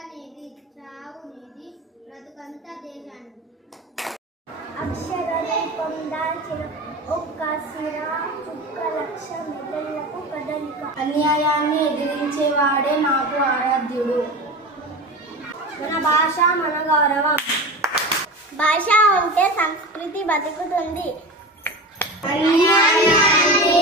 బతుకనేది చావు నీది బ్రతుకంతా దేశాన్ని. అక్షర రూపం దాల్చిన ఒక్క సిరా చుక్క లక్ష మెదళ్లకు కదలిక. అన్యాయాన్ని ఎదిరించేవాడే నాకు ఆరాధ్యుడు. మన భాష మన గౌరవం. భాష ఉంటే సంస్కృతి బతుకుతుంది. అన్యాయాన్ని